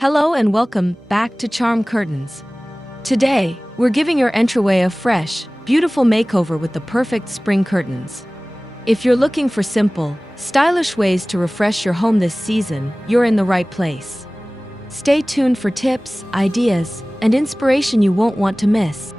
Hello and welcome back to Charm Curtains. Today, we're giving your entryway a fresh, beautiful makeover with the perfect spring curtains. If you're looking for simple, stylish ways to refresh your home this season, you're in the right place. Stay tuned for tips, ideas, and inspiration you won't want to miss.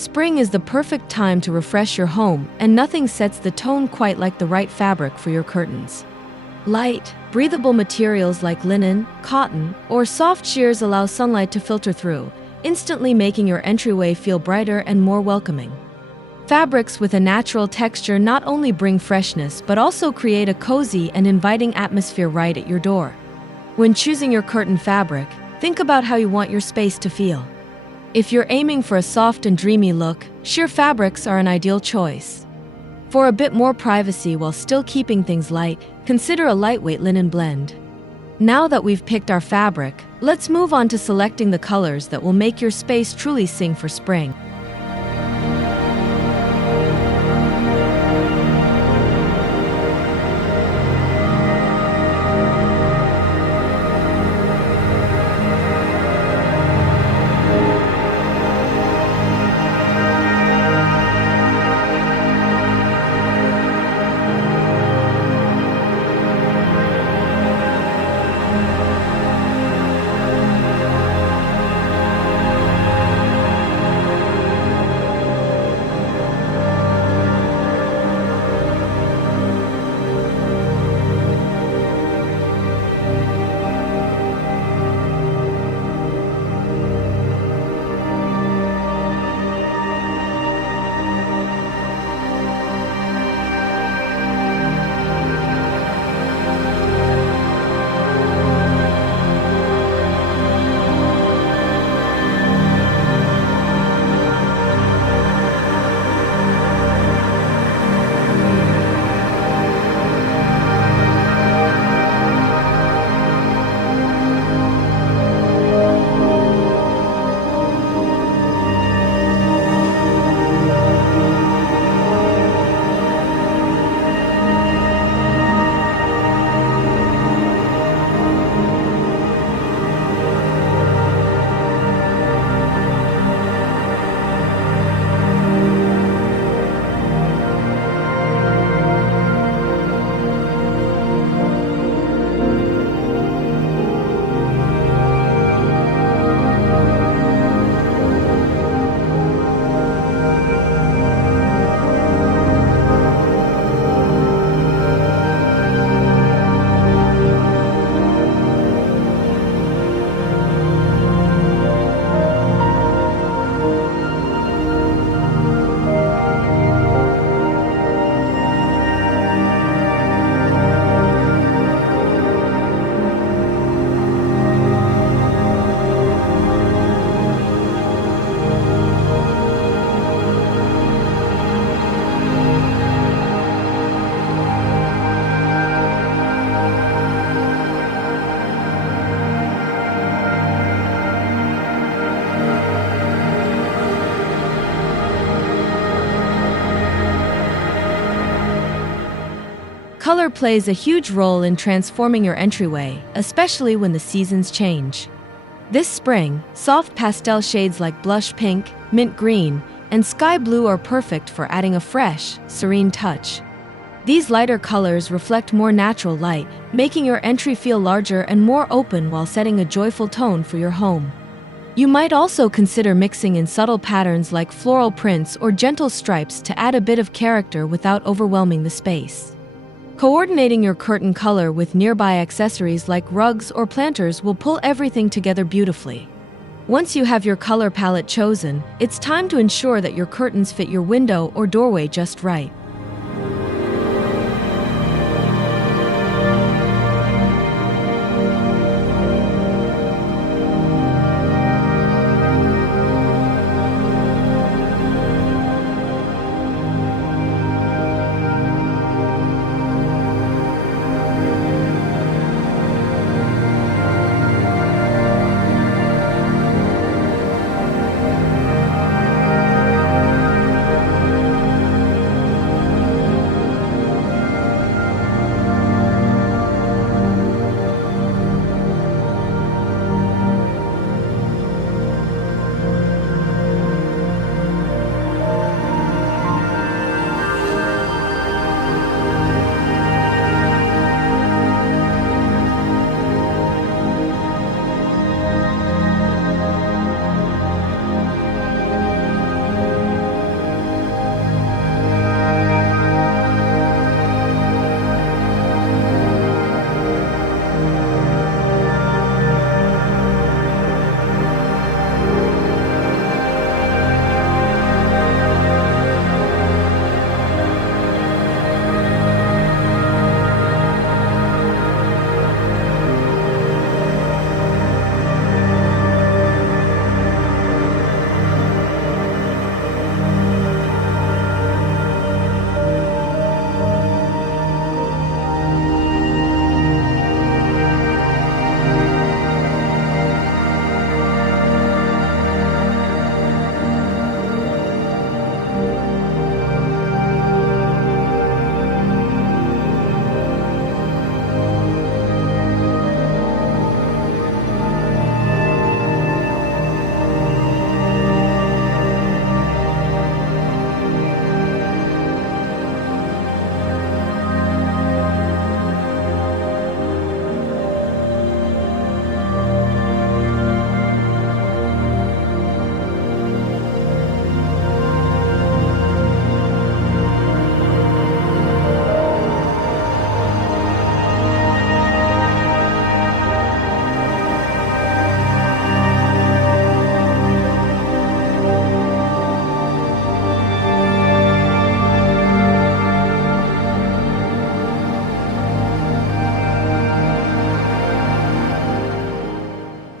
Spring is the perfect time to refresh your home, and nothing sets the tone quite like the right fabric for your curtains. Light, breathable materials like linen, cotton, or soft sheers allow sunlight to filter through, instantly making your entryway feel brighter and more welcoming. Fabrics with a natural texture not only bring freshness but also create a cozy and inviting atmosphere right at your door. When choosing your curtain fabric, think about how you want your space to feel. If you're aiming for a soft and dreamy look, sheer fabrics are an ideal choice. For a bit more privacy while still keeping things light, consider a lightweight linen blend. Now that we've picked our fabric, let's move on to selecting the colors that will make your space truly sing for spring. Color plays a huge role in transforming your entryway, especially when the seasons change. This spring, soft pastel shades like blush pink, mint green, and sky blue are perfect for adding a fresh, serene touch. These lighter colors reflect more natural light, making your entry feel larger and more open while setting a joyful tone for your home. You might also consider mixing in subtle patterns like floral prints or gentle stripes to add a bit of character without overwhelming the space. Coordinating your curtain color with nearby accessories like rugs or planters will pull everything together beautifully. Once you have your color palette chosen, it's time to ensure that your curtains fit your window or doorway just right.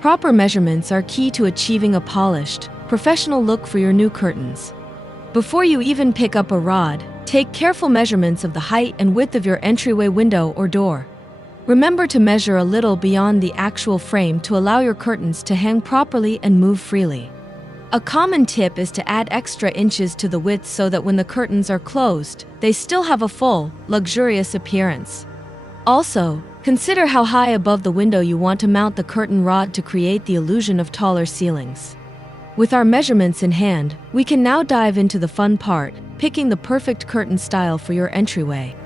Proper measurements are key to achieving a polished, professional look for your new curtains. Before you even pick up a rod, take careful measurements of the height and width of your entryway window or door. Remember to measure a little beyond the actual frame to allow your curtains to hang properly and move freely. A common tip is to add extra inches to the width so that when the curtains are closed, they still have a full, luxurious appearance. Also, consider how high above the window you want to mount the curtain rod to create the illusion of taller ceilings. With our measurements in hand, we can now dive into the fun part, picking the perfect curtain style for your entryway.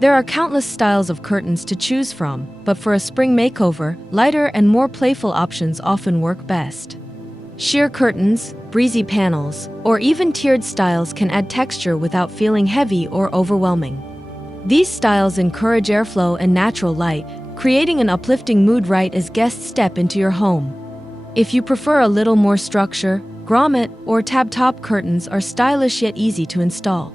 There are countless styles of curtains to choose from, but for a spring makeover, lighter and more playful options often work best. Sheer curtains, breezy panels, or even tiered styles can add texture without feeling heavy or overwhelming. These styles encourage airflow and natural light, creating an uplifting mood right as guests step into your home. If you prefer a little more structure, grommet or tab-top curtains are stylish yet easy to install.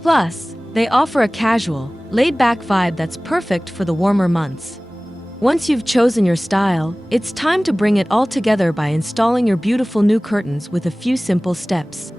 Plus, they offer a casual, laid-back vibe that's perfect for the warmer months. Once you've chosen your style, it's time to bring it all together by installing your beautiful new curtains with a few simple steps.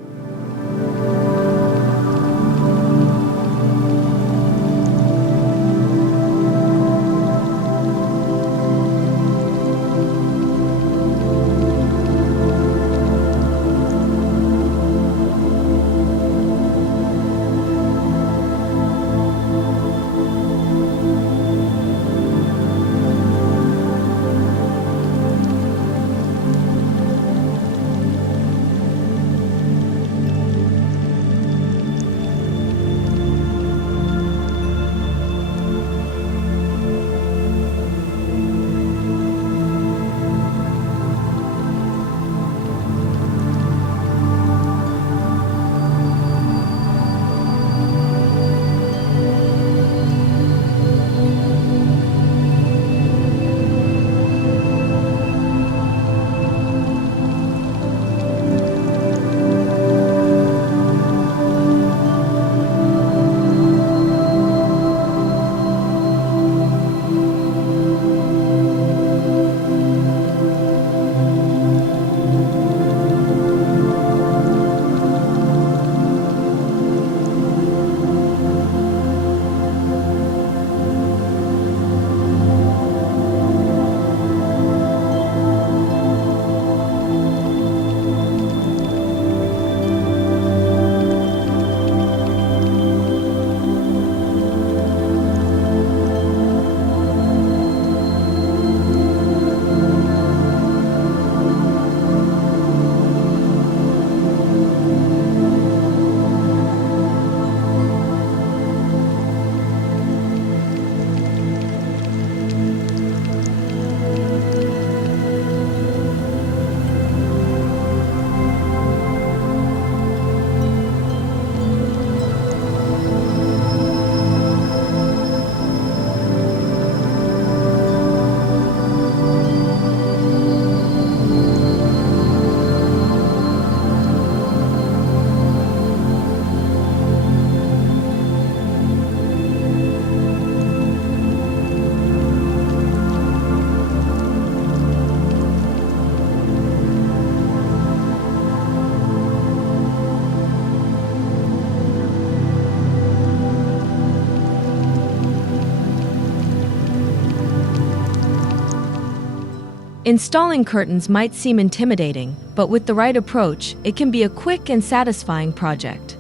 Installing curtains might seem intimidating, but with the right approach, it can be a quick and satisfying project.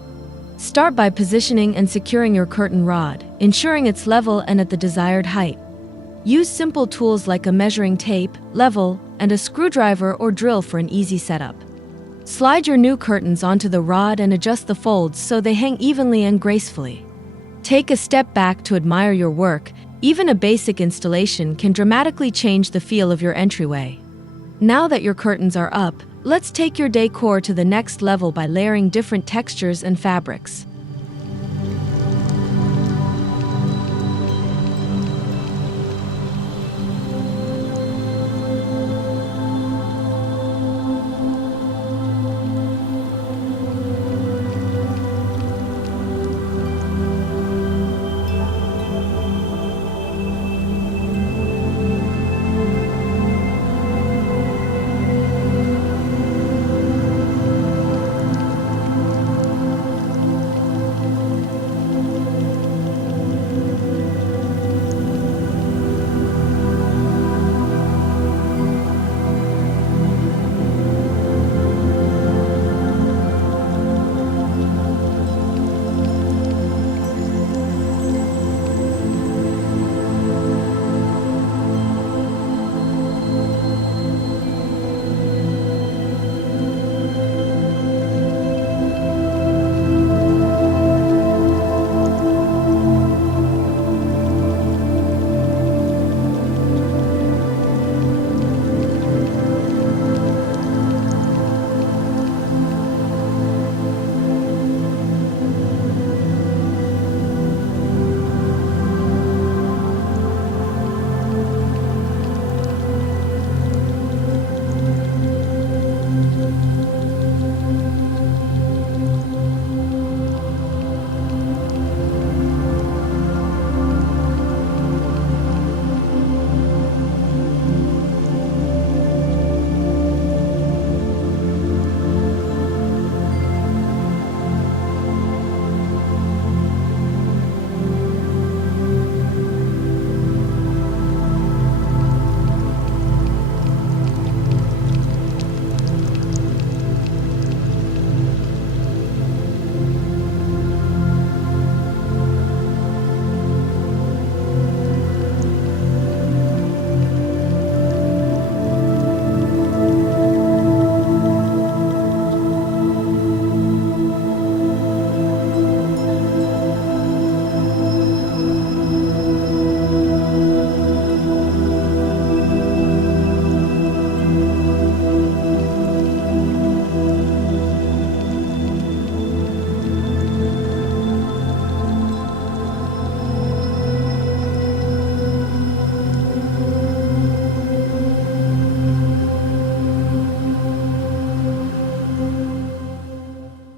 Start by positioning and securing your curtain rod, ensuring it's level and at the desired height. Use simple tools like a measuring tape, level, and a screwdriver or drill for an easy setup. Slide your new curtains onto the rod and adjust the folds so they hang evenly and gracefully. Take a step back to admire your work. Even a basic installation can dramatically change the feel of your entryway. Now that your curtains are up, let's take your decor to the next level by layering different textures and fabrics.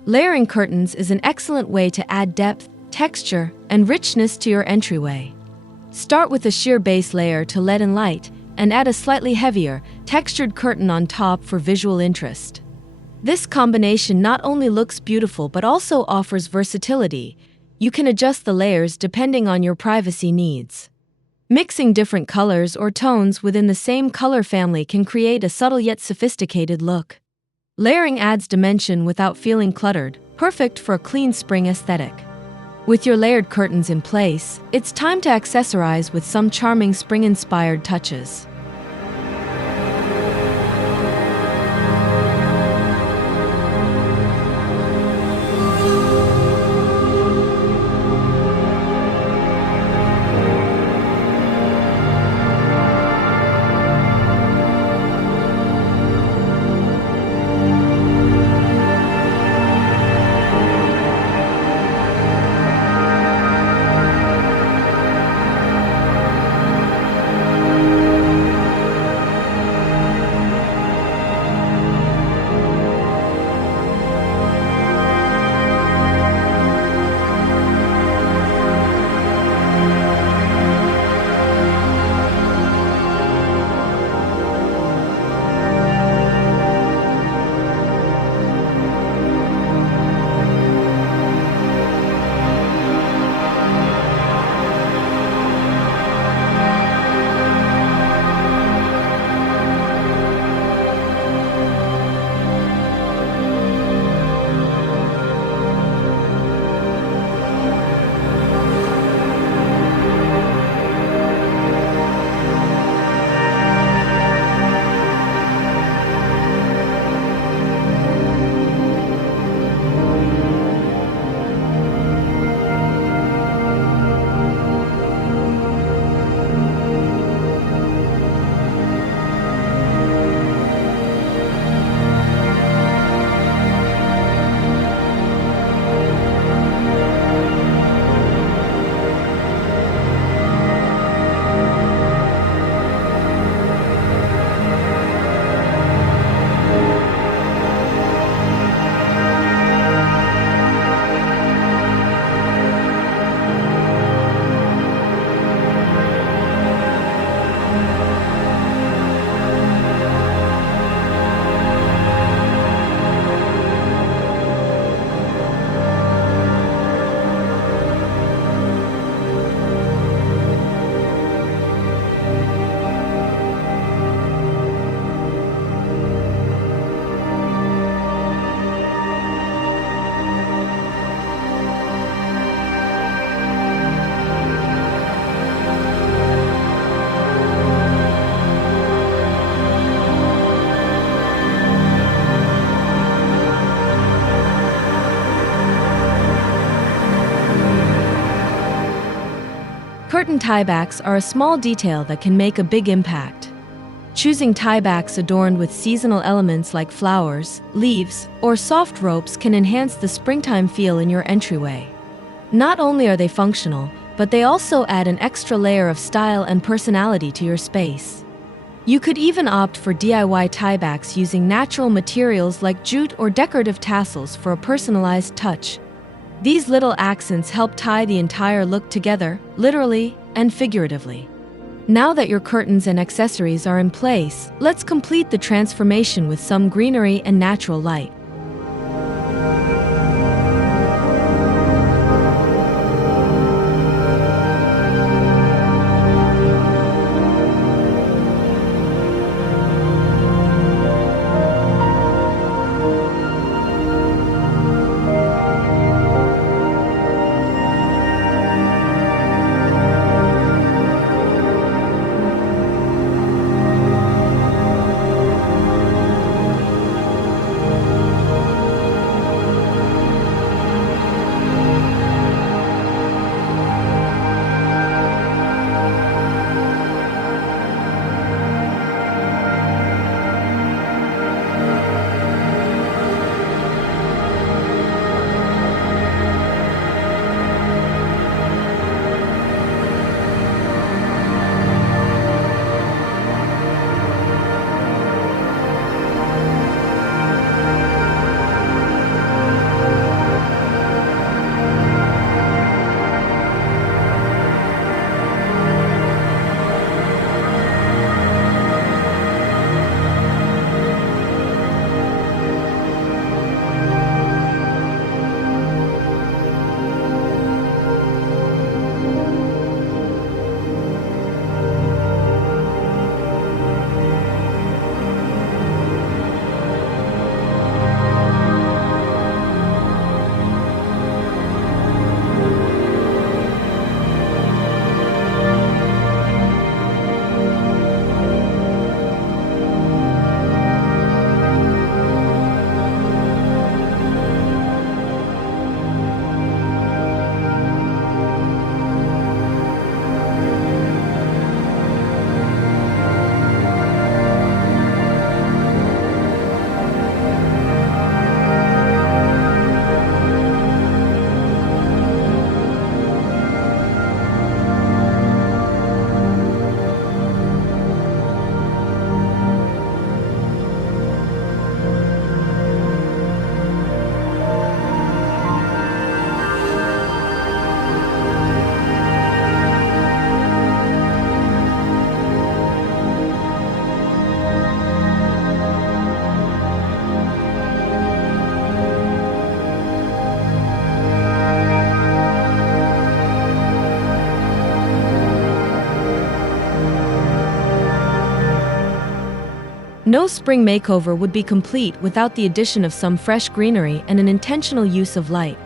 Layering curtains is an excellent way to add depth, texture, and richness to your entryway. Start with a sheer base layer to let in light, and add a slightly heavier, textured curtain on top for visual interest. This combination not only looks beautiful but also offers versatility. You can adjust the layers depending on your privacy needs. Mixing different colors or tones within the same color family can create a subtle yet sophisticated look. Layering adds dimension without feeling cluttered, perfect for a clean spring aesthetic. With your layered curtains in place, it's time to accessorize with some charming spring-inspired touches. Curtain tiebacks are a small detail that can make a big impact. Choosing tiebacks adorned with seasonal elements like flowers, leaves, or soft ropes can enhance the springtime feel in your entryway. Not only are they functional, but they also add an extra layer of style and personality to your space. You could even opt for DIY tiebacks using natural materials like jute or decorative tassels for a personalized touch. These little accents help tie the entire look together, literally and figuratively. Now that your curtains and accessories are in place, let's complete the transformation with some greenery and natural light. No spring makeover would be complete without the addition of some fresh greenery and an intentional use of light.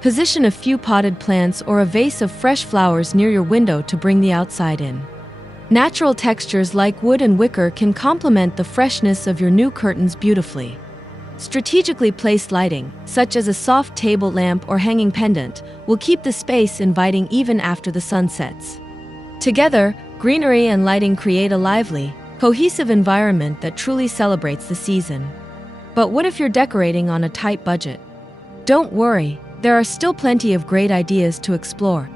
Position a few potted plants or a vase of fresh flowers near your window to bring the outside in. Natural textures like wood and wicker can complement the freshness of your new curtains beautifully. Strategically placed lighting, such as a soft table lamp or hanging pendant, will keep the space inviting even after the sun sets. Together, greenery and lighting create a lively, cohesive environment that truly celebrates the season. But what if you're decorating on a tight budget? Don't worry, there are still plenty of great ideas to explore.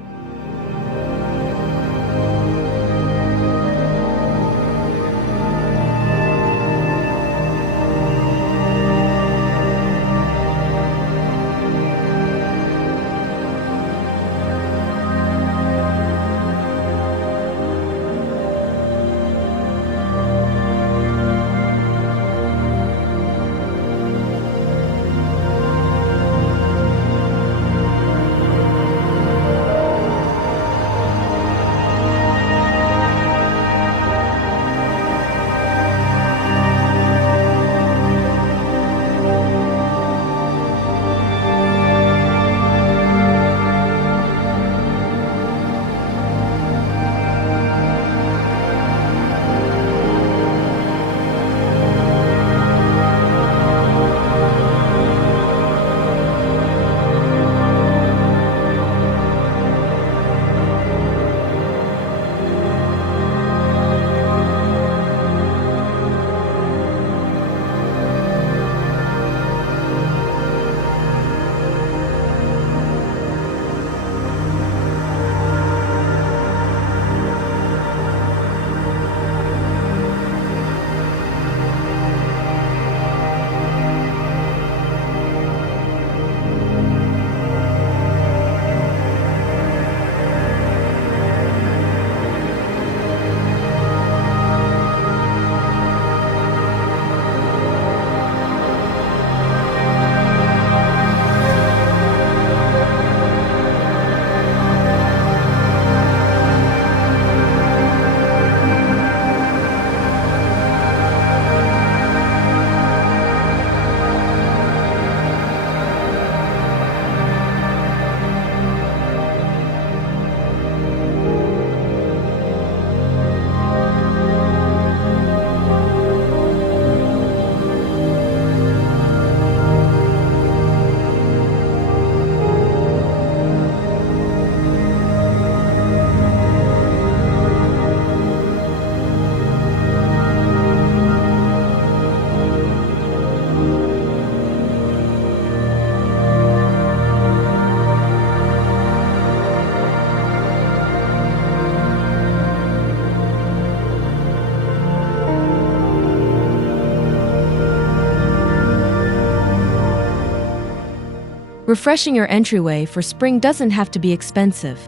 Refreshing your entryway for spring doesn't have to be expensive.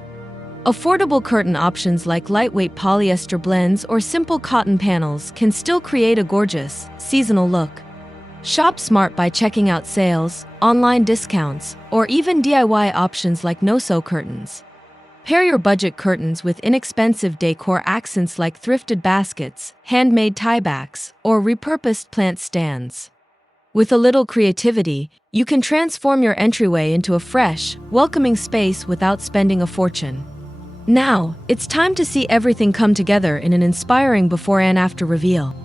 Affordable curtain options like lightweight polyester blends or simple cotton panels can still create a gorgeous, seasonal look. Shop smart by checking out sales, online discounts, or even DIY options like no-sew curtains. Pair your budget curtains with inexpensive decor accents like thrifted baskets, handmade tiebacks, or repurposed plant stands. With a little creativity, you can transform your entryway into a fresh, welcoming space without spending a fortune. Now, it's time to see everything come together in an inspiring before and after reveal.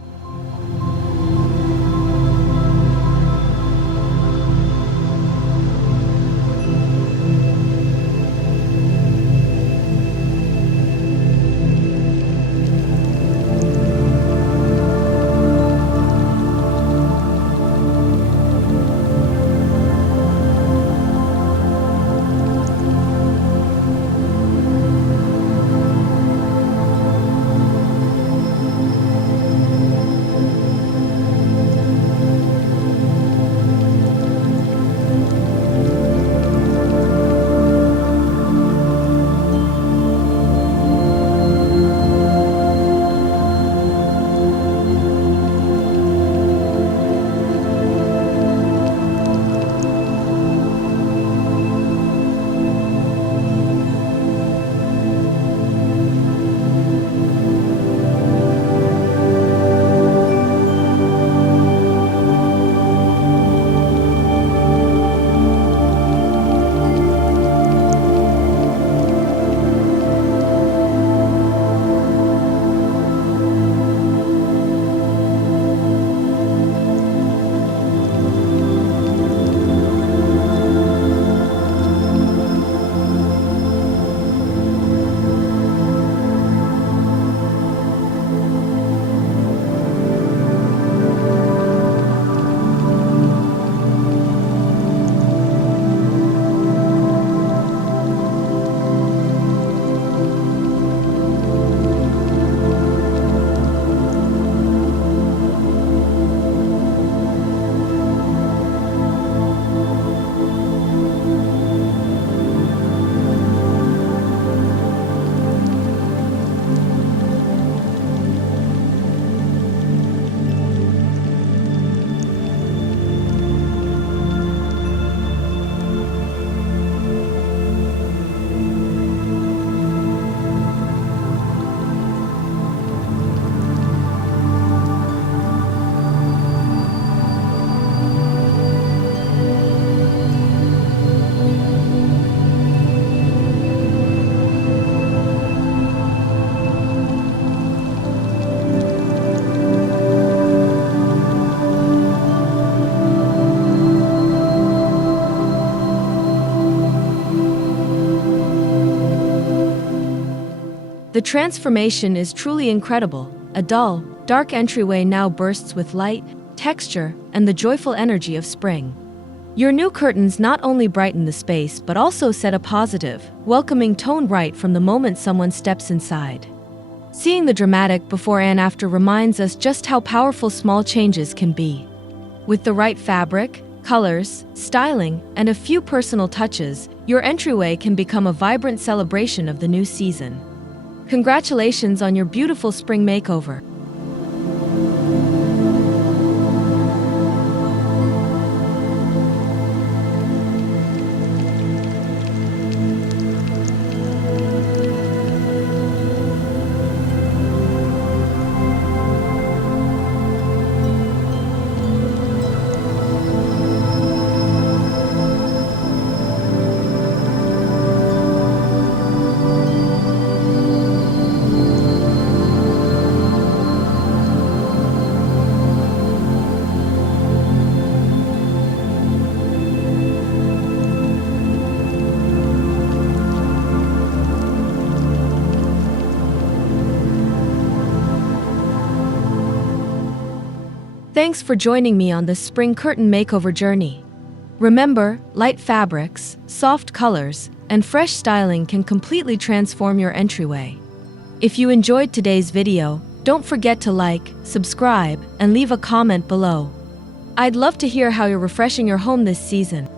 The transformation is truly incredible. A dull, dark entryway now bursts with light, texture, and the joyful energy of spring. Your new curtains not only brighten the space but also set a positive, welcoming tone right from the moment someone steps inside. Seeing the dramatic before and after reminds us just how powerful small changes can be. With the right fabric, colors, styling, and a few personal touches, your entryway can become a vibrant celebration of the new season. Congratulations on your beautiful spring makeover. Thanks for joining me on this spring curtain makeover journey. Remember, light fabrics, soft colors, and fresh styling can completely transform your entryway. If you enjoyed today's video, don't forget to like, subscribe, and leave a comment below. I'd love to hear how you're refreshing your home this season.